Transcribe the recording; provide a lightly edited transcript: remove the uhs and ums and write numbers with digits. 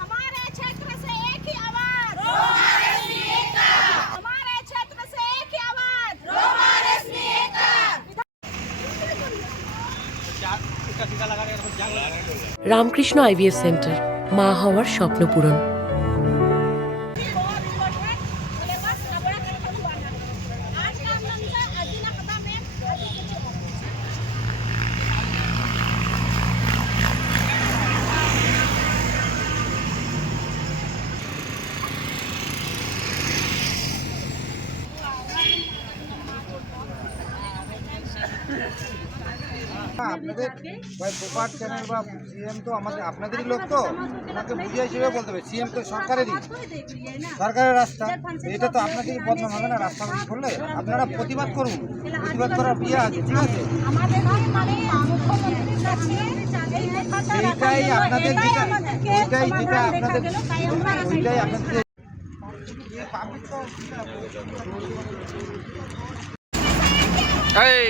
हमारे क्षेत्र से एक ही आवाज, हमारे क्षेत्र से एक ही आवाज। রামকৃষ্ণ আইভিএফ সেন্টার, মা হওয়ার স্বপ্ন পূরণ। আপনাদের প্রপার চ্যানেল বা সিএম তো আমাদের আপনাদেরই লোক, তো ওনাকে বুঝিয়ে হিসেবে বলতে হবে। সিএম তো সরকারেরই, সরকারের রাস্তা, এটা তো আপনাদেরই বদনাম হবে না রাস্তা করলে। আপনারা প্রতিবাদ করুন, প্রতিবাদ করার বিয়ে আছে, ঠিক আছে? সেইটাই আপনাদের, ওইটাই যেটা আপনাদের, ওইটাই আপনাদের এই